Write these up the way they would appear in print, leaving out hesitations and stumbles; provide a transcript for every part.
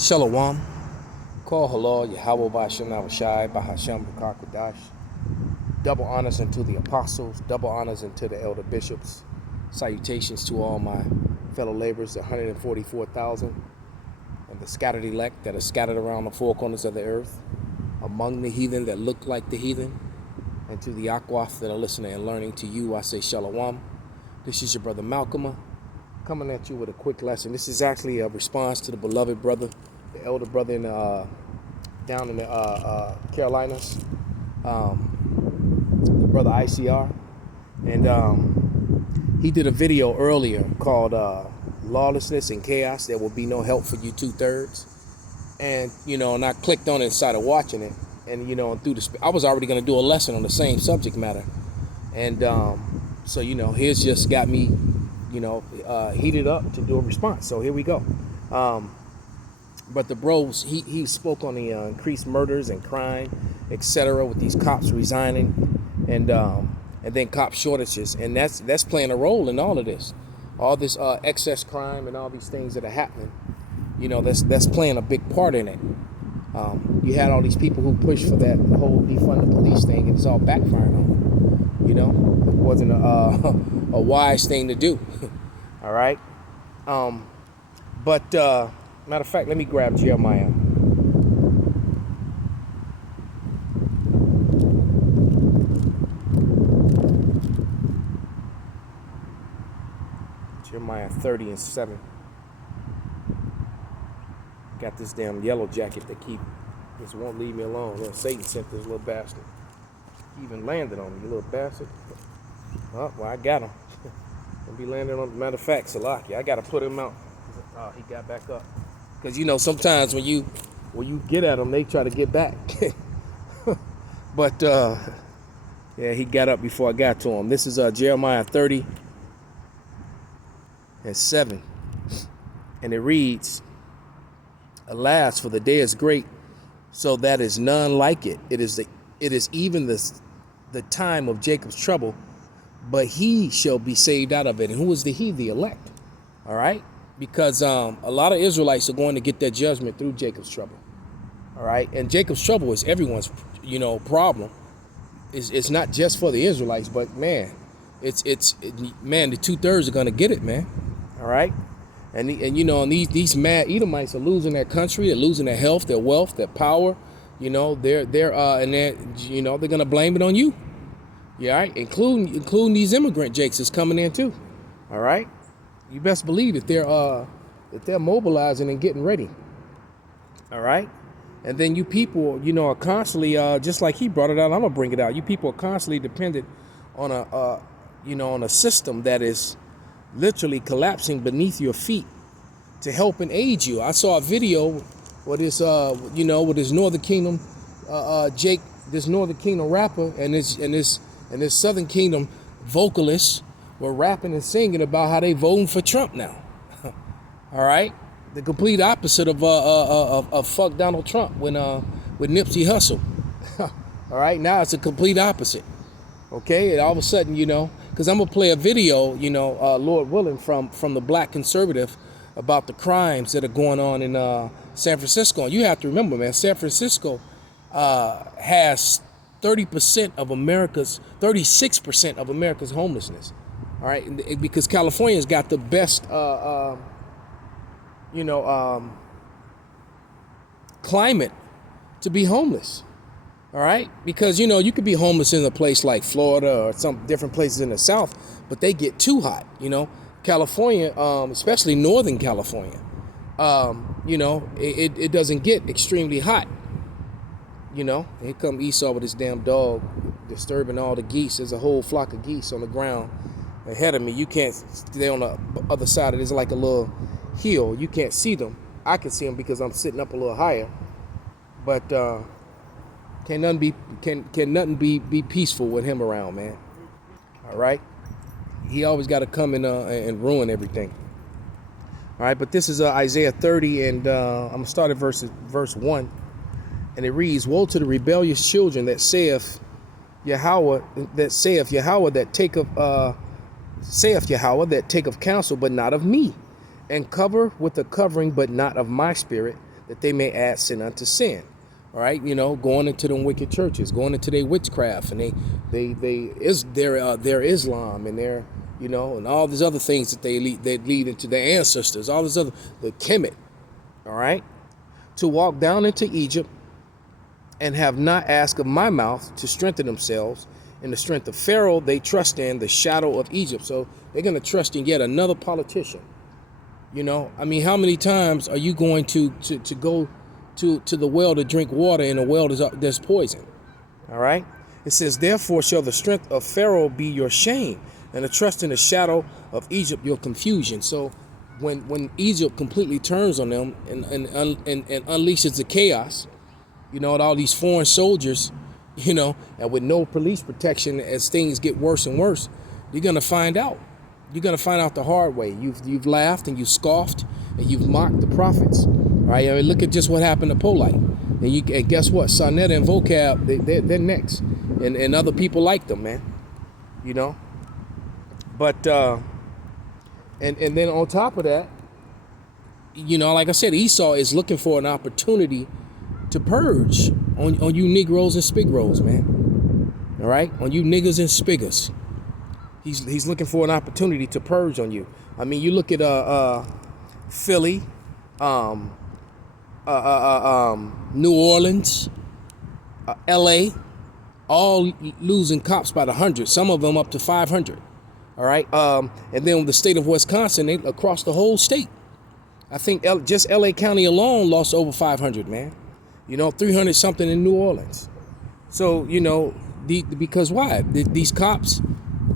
Shalom. Call halal Yahweh Basham Navashai Bahasham Bakakwadash. Double honors unto the apostles, double honors unto the elder bishops. Salutations to all my fellow laborers, the 144,000, and the scattered elect that are scattered around the four corners of the earth, among the heathen that look like the heathen, and to the Akwaf that are listening and learning. To you, I say Shalom. This is your brother Malcolm, coming at you with a quick lesson. This is actually a response to the beloved brother, the elder brother in down in the Carolinas, the brother ICR, and he did a video earlier called "Lawlessness and Chaos. There will be no help for you 2/3." And and I clicked on it and started watching it, and I was already going to do a lesson on the same subject matter, and so his just got me heated up to do a response. So here we go. But the bros, he spoke on the increased murders and crime, etc., with these cops resigning, and then cop shortages, and that's playing a role in all of this, all this excess crime and all these things that are happening. That's playing a big part in it. You had all these people who pushed for that whole defund the police thing, and it's all backfiring on them. It wasn't a wise thing to do. All right. But matter of fact, let me grab Jeremiah. Jeremiah 30:7. Got this damn yellow jacket that just won't leave me alone. Satan sent this little bastard. He even landed on me, you little bastard. Oh, well, I got him. He'll be landing on. Matter of fact, Salaki, I gotta put him out. He got back up. Because sometimes when you get at them, they try to get back. But yeah, he got up before I got to him. This is Jeremiah 30:7, and it reads, "Alas, for the day is great, so that is none like it. It is even the time of Jacob's trouble, but he shall be saved out of it." And who is the he? The elect. All right. Because a lot of Israelites are going to get their judgment through Jacob's trouble. All right. And Jacob's trouble is everyone's, problem. It's not just for the Israelites, but man, the 2/3 are going to get it, man. All right. And these mad Edomites are losing their country, they're losing their health, their wealth, their power. They're going to blame it on you. Yeah. All right. Including these immigrant jakes is coming in too. All right. You best believe that they're mobilizing and getting ready. All right. And then you people, are constantly, just like he brought it out, I'm gonna bring it out. You people are constantly dependent on a system that is literally collapsing beneath your feet to help and aid you. I saw a video with this, with this Northern Kingdom, Jake, this Northern Kingdom rapper, and this Southern Kingdom vocalist were rapping and singing about how they voting for Trump now. All right, the complete opposite of fuck Donald Trump with Nipsey Hussle. All right, now it's a complete opposite. Okay, and all of a sudden, because I'm gonna play a video, Lord willing, from the Black Conservative about the crimes that are going on in San Francisco. And you have to remember, man, San Francisco has 36% of America's homelessness. All right, because California's got the best, climate to be homeless. All right, because you could be homeless in a place like Florida or some different places in the South, but they get too hot. California, especially Northern California, it doesn't get extremely hot. Here come Esau with his damn dog, disturbing all the geese. There's a whole flock of geese on the ground ahead of me. You can't. They're on the other side of this, like a little hill. You can't see them. I can see them because I'm sitting up a little higher. But can nothing be peaceful with him around, man? All right. He always got to come in and ruin everything. All right. But this is Isaiah 30, and I'm gonna start at verse 1, and it reads, "Woe to the rebellious children that saith Yahweh, saith Yahweh, that take of counsel, but not of me, and cover with a covering, but not of my spirit, that they may add sin unto sin. All right, going into them wicked churches, going into their witchcraft, and their Islam, and their, and all these other things that they lead into their ancestors, all this other, the Kemet. All right, to walk down into Egypt and have not asked of my mouth to strengthen themselves in the strength of Pharaoh. They trust in the shadow of Egypt. So they're going to trust in yet another politician. I mean, how many times are you going to go to the well to drink water in a well there's poison? All right. It says, therefore shall the strength of Pharaoh be your shame, and the trust in the shadow of Egypt your confusion. So when Egypt completely turns on them and unleashes the chaos, and all these foreign soldiers, and with no police protection, as things get worse and worse, you're going to find out. You're going to find out the hard way. You've laughed and you've scoffed and you've mocked the prophets. All right, I mean, look at just what happened to Polite. And guess what? Sonetta and Vocab, they're next. And other people like them, man. But, and then on top of that, like I said, Esau is looking for an opportunity to purge on you Negroes and Spigros, man. All right? On you niggas and spiggers. He's looking for an opportunity to purge on you. I mean, you look at Philly, New Orleans, LA, all losing cops by the hundreds, some of them up to 500. All right? And then the state of Wisconsin, they across the whole state. I think just LA County alone lost over 500, man. 300 something in New Orleans. So, because why? These cops,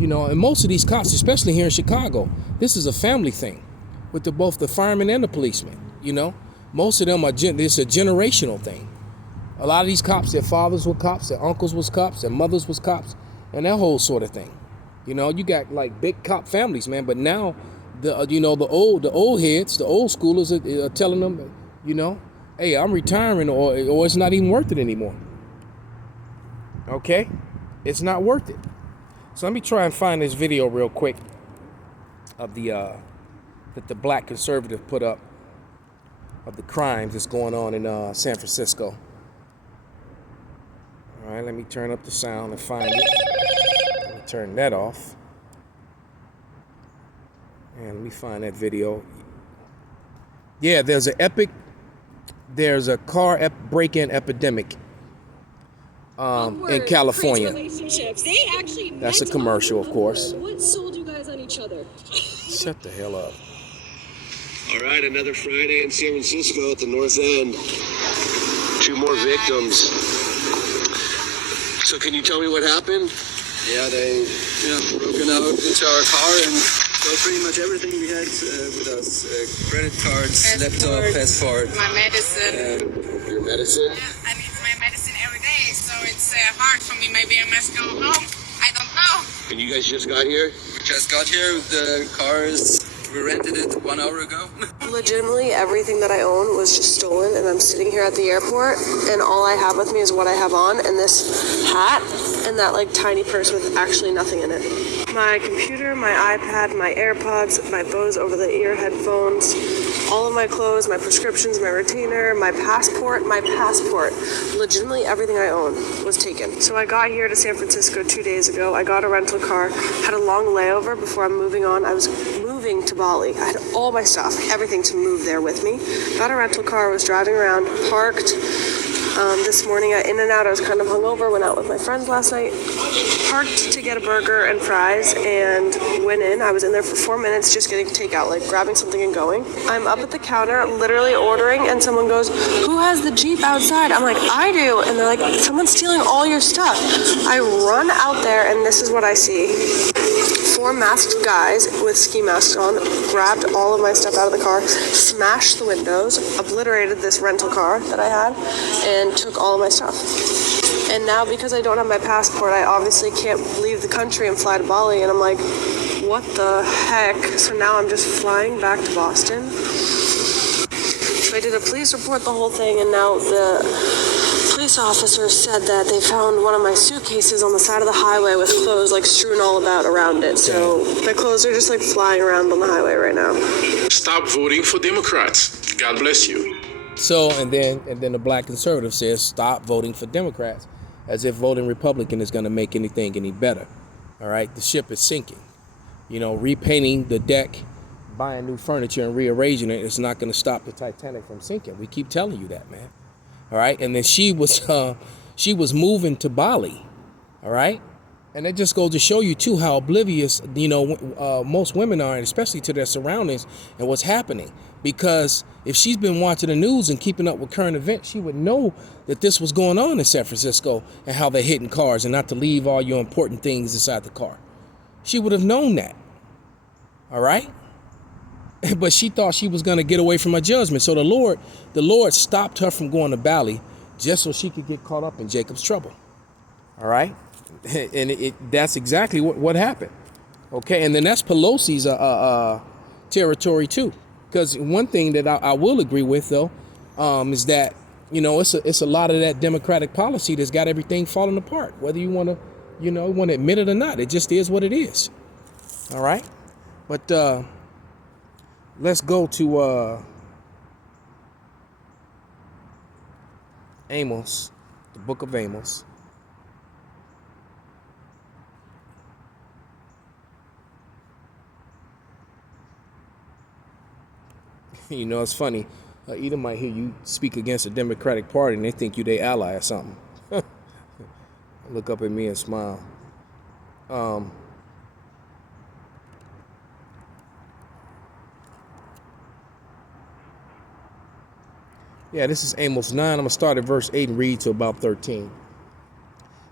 and most of these cops, especially here in Chicago, this is a family thing with both the firemen and the policemen. Most of them it's a generational thing. A lot of these cops, their fathers were cops, their uncles was cops, their mothers was cops, and that whole sort of thing. You got like big cop families, man. But now the old heads, the old schoolers are telling them, hey, I'm retiring, or it's not even worth it anymore. Okay? It's not worth it. So let me try and find this video real quick of that the black conservative put up of the crimes that's going on in San Francisco. All right, let me turn up the sound and find it. Let me turn that off. And let me find that video. Yeah, there's a car break-in epidemic in California. That's a commercial, of course. What sold you guys on each other? Shut the hell up. All right, another Friday in San Francisco at the North End. 2 more victims. So can you tell me what happened? Yeah, they broken out into our car and stole pretty much everything we had with us. Credit cards, laptop, passport. My medicine. Your medicine? Yeah, I need my medicine every day, so it's hard for me. Maybe I must go home. I don't know. And you guys just got here? We just got here. The cars, we rented it 1 hour ago. Legitimately, everything that I own was just stolen, and I'm sitting here at the airport, and all I have with me is what I have on, and this hat, and that like tiny purse with actually nothing in it. My computer, my iPad, my AirPods, my Bose over-the-ear headphones, all of my clothes, my prescriptions, my retainer, my passport. Legitimately everything I own was taken. So I got here to San Francisco 2 days ago. I got a rental car, had a long layover before I'm moving on. I was moving to Bali. I had all my stuff, everything to move there with me. Got a rental car, was driving around, parked. This morning at In-N-Out, I was kind of hungover, went out with my friends last night, parked to get a burger and fries, and went in. I was in there for 4 minutes just getting takeout, like grabbing something and going. I'm up at the counter, literally ordering, and someone goes, "Who has the Jeep outside?" I'm like, "I do." And they're like, "Someone's stealing all your stuff." I run out there, and this is what I see. 4 masked guys with ski masks on grabbed all of my stuff out of the car, smashed the windows, obliterated this rental car that I had, and took all of my stuff. And now because I don't have my passport, I obviously can't leave the country and fly to Bali, and I'm like, what the heck? So now I'm just flying back to Boston. So I did a police report, the whole thing, and now the police officer said that they found one of my suitcases on the side of the highway with clothes like strewn all about around it. So the clothes are just like flying around on the highway right now. Stop voting for Democrats. God bless you. So and then the black conservative says stop voting for Democrats, as if voting Republican is going to make anything any better. All right, the ship is sinking. You know, repainting the deck, buying new furniture and rearranging it is not going to stop the Titanic from sinking. We keep telling you that, man. All right, and then she was moving to Bali. All right, and it just goes to show you too how oblivious most women are, and especially to their surroundings and what's happening. Because if she's been watching the news and keeping up with current events, she would know that this was going on in San Francisco and how they're hitting cars and not to leave all your important things inside the car. She would have known that. All right. But she thought she was going to get away from her judgment. So the Lord stopped her from going to Bali just so she could get caught up in Jacob's trouble. All right. And that's exactly what happened. OK, and then that's Pelosi's territory, too. Because one thing that I will agree with, though, is that, it's a lot of that Democratic policy that's got everything falling apart, whether you want to admit it or not. It just is what it is. All right. But let's go to Amos, the book of Amos. It's funny. Edom might hear you speak against the Democratic Party and they think you their ally or something. Look up at me and smile. Yeah, this is Amos 9. I'm going to start at verse 8 and read to about 13.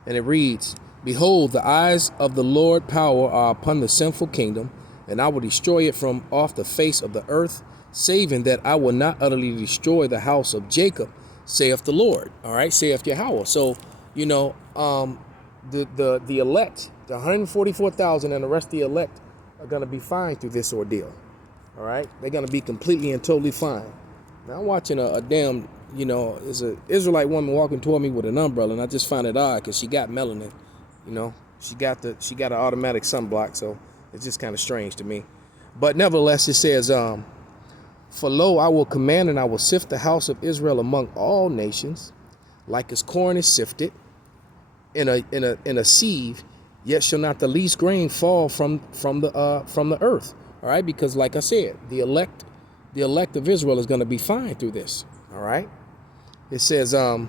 And it reads, Behold, the eyes of the Lord power are upon the sinful kingdom, and I will destroy it from off the face of the earth, saving that I will not utterly destroy the house of Jacob, saith the Lord. All right, saith Yahweh. So, the elect, the 144,000 and the rest of the elect are going to be fine through this ordeal. All right, they're going to be completely and totally fine. Now, I'm watching a damn, is an Israelite woman walking toward me with an umbrella, and I just find it odd because she got melanin. She got an automatic sunblock, so it's just kind of strange to me. But nevertheless, it says, For lo, I will command and I will sift the house of Israel among all nations, like as corn is sifted in a sieve, yet shall not the least grain fall from the earth. All right, because like I said, the elect of Israel is going to be fine through this. All right. It says, and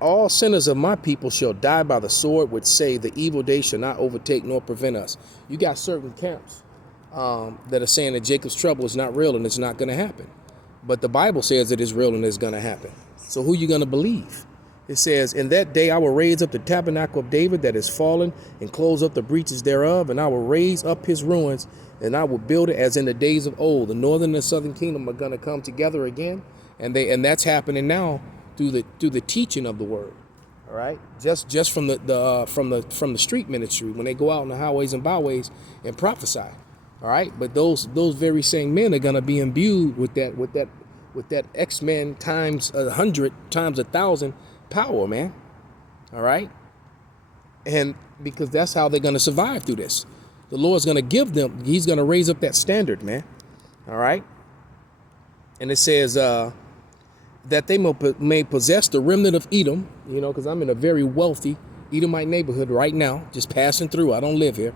all sinners of my people shall die by the sword, which say the evil day shall not overtake nor prevent us. You got certain camps that are saying that Jacob's trouble is not real and it's not going to happen. But the Bible says it is real and it's going to happen. So who are you going to believe? It says, in that day I will raise up the tabernacle of David that is fallen and close up the breaches thereof, and I will raise up his ruins, and I will build it as in the days of old. The northern and southern kingdom are going to come together again, and that's happening now through the teaching of the word. All right, just from the street ministry when they go out on the highways and byways and prophesy. All right, but those very same men are going to be imbued with that X-Men times 100 times 1,000 power, man. All right, and because that's how they're going to survive through this. The Lord's going to give them, he's going to raise up that standard, man. All right. And it says that they may possess the remnant of Edom, because I'm in a very wealthy Edomite neighborhood right now, just passing through. I don't live here.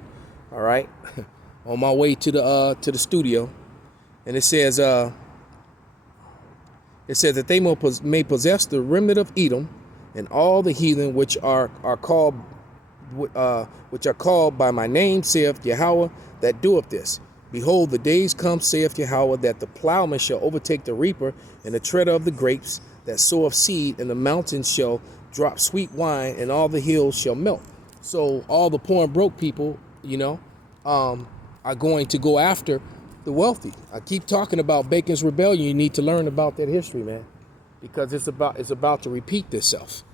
All right. On my way to the studio. And it says that they may possess the remnant of Edom and all the heathen which are called by my name, saith Yahweh, that doeth this. Behold, the days come, saith Yahweh, that the plowman shall overtake the reaper, and the treader of the grapes that soweth seed, and the mountains shall drop sweet wine, and all the hills shall melt. So all the poor and broke people, are going to go after the wealthy. I keep talking about Bacon's Rebellion. You need to learn about that history, man. Because it's about to repeat itself.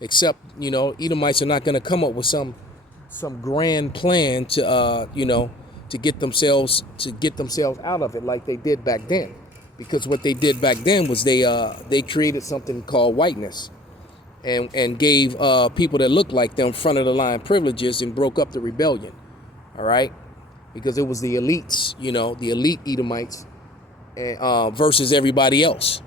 Except, Edomites are not going to come up with some grand plan to get themselves out of it like they did back then. Because what they did back then was they created something called whiteness and gave people that looked like them front of the line privileges and broke up the rebellion. All right, because it was the elites, the elite Edomites and, versus everybody else.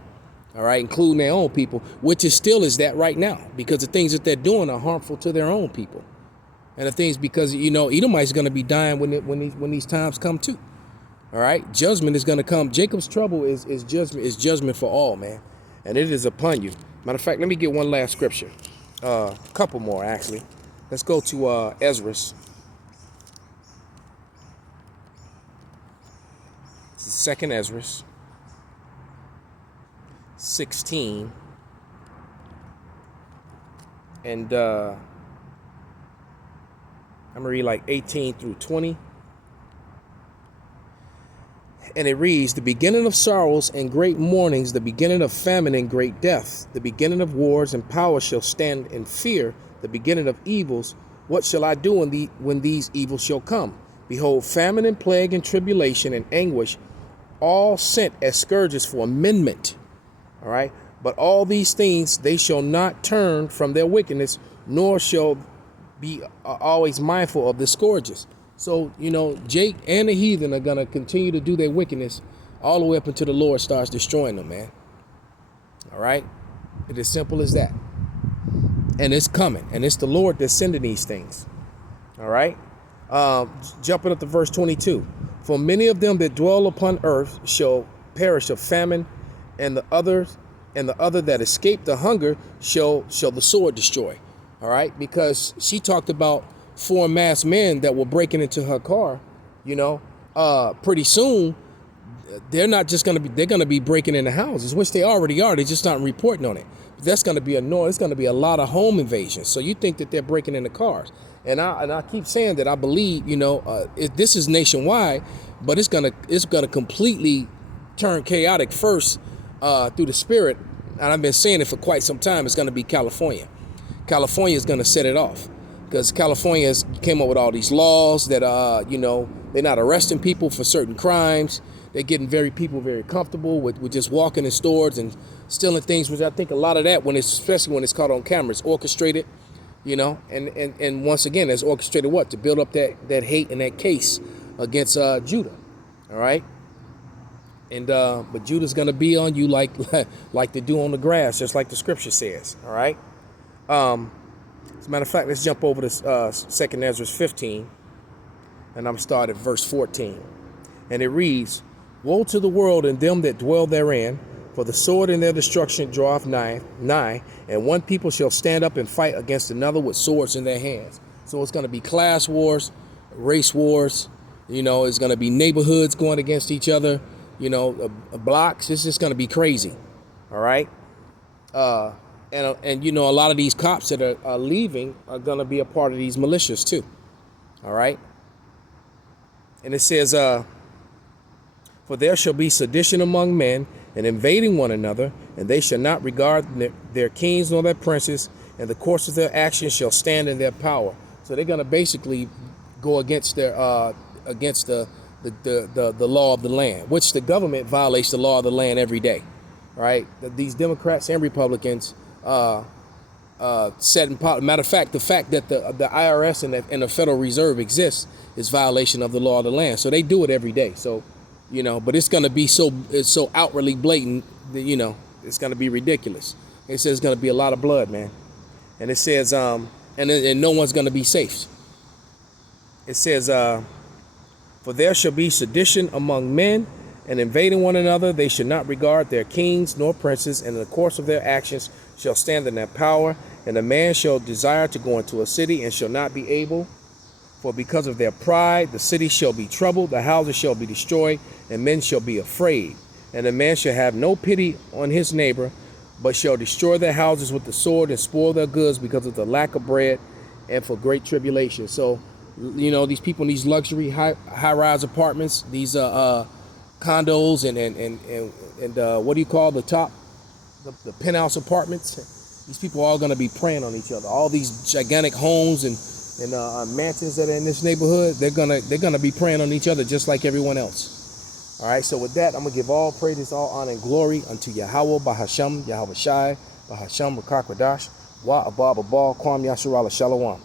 All right, including their own people, which is still is that right now, because the things that they're doing are harmful to their own people, and the things because Edomite's going to be dying when these times come too. All right, judgment is going to come. Jacob's trouble is judgment for all, man, and it is upon you. Matter of fact, let me get one last scripture, a couple more actually. Let's go to Ezra's. This is Second Ezra's 16, and I'm gonna read like 18 through 20, and it reads: the beginning of sorrows and great mournings, the beginning of famine and great death, the beginning of wars and power shall stand in fear, the beginning of evils. What shall I do when these evils shall come? Behold, famine and plague and tribulation and anguish, all sent as scourges for amendment. All right. But all these things, they shall not turn from their wickedness, nor shall be always mindful of the scourges. So, Jake and the heathen are going to continue to do their wickedness all the way up until the Lord starts destroying them, man. All right. It is simple as that. And it's coming. And it's the Lord that's sending these things. All right. Jumping up to verse 22. For many of them that dwell upon earth shall perish of famine, and the other that escape the hunger shall the sword destroy. All right, because she talked about 4 masked men that were breaking into her car. Pretty soon they're not just they're gonna be breaking into houses, which they already are. They're just not reporting on it. But that's gonna be annoying. It's gonna be a lot of home invasions. So you think that they're breaking into cars, and I keep saying that I believe this is nationwide, but it's gonna completely turn chaotic first. Through the spirit, and I've been saying it for quite some time, it's going to be California. California is going to set it off, because California came up with all these laws that they're not arresting people for certain crimes. They're getting people very comfortable with just walking in stores and stealing things, which I think a lot of that, especially when it's caught on camera, is orchestrated. And once again, it's orchestrated what? To build up that hate and that case against Judah. All right. And but Judah's gonna be on you like they do on the grass, just like the scripture says. All right. As a matter of fact, let's jump over to 2 Ezra 15, and I'm starting at verse 14, and it reads: Woe to the world and them that dwell therein, for the sword in their destruction draweth nigh, and one people shall stand up and fight against another with swords in their hands. So it's gonna be class wars, race wars. It's gonna be neighborhoods going against each other. Blocks. It's just going to be crazy. All right. And a lot of these cops that are leaving are going to be a part of these militias too. All right. And it says, for there shall be sedition among men, and invading one another, and they shall not regard their kings nor their princes, and the course of their actions shall stand in their power. So they're going to basically go against the law of the land, which the government violates the law of the land every day, right? These Democrats and Republicans set in part. Matter of fact, the fact that the IRS and the Federal Reserve exists is violation of the law of the land. So they do it every day. So, but it's going to be so outwardly blatant that, it's going to be ridiculous. It says it's going to be a lot of blood, man. And it says, and no one's going to be safe. It says, for there shall be sedition among men, and invading one another, they shall not regard their kings nor princes, and in the course of their actions shall stand in their power. And a man shall desire to go into a city, and shall not be able, for because of their pride the city shall be troubled, the houses shall be destroyed, and men shall be afraid. And a man shall have no pity on his neighbor, but shall destroy their houses with the sword, and spoil their goods because of the lack of bread, and for great tribulation. So these people in these luxury high-rise apartments, these condos and what do you call the top, the penthouse apartments? These people are all going to be preying on each other. All these gigantic homes and mansions that are in this neighborhood, they're gonna be preying on each other just like everyone else. All right. So with that, I'm gonna give all praises, all honor, and glory unto Yahweh Bahasham, Yahweh Shai, Bahasham Rakakwadash, Wa Abba Babal, Kwam Yasharala Shalom.